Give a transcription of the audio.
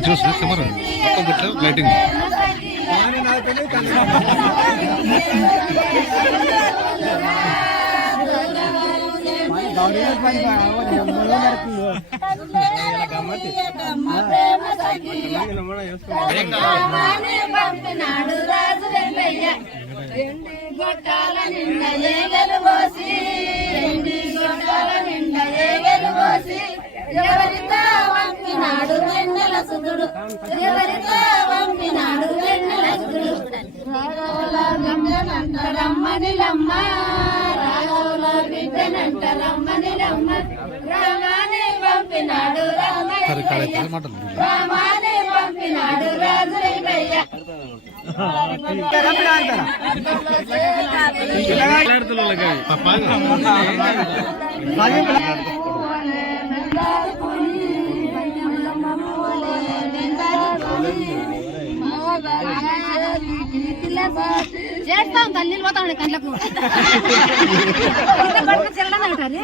చూసిన కెమెరా మొత్తం పెట్టలే లైటింగ్ గొట్టాల నిండా ఏగలు పోసి ఎవరితో వంపినాడు వెన్నెల సుదుడు ఎవరితో వంపినాడు వెన్నెల సుదుడు రాఘవుల బిడ్డనంట రమ్మని లమ్మ రాఘవుల బిడ్డనంట రమ్మని లమ్మ రామానే పంపినాడు రామానే పంపినాడు రాజులయ్య చేస్తాం తల్లిలు పోతా ఉండే కళ్ళకు చెల్లనంటారు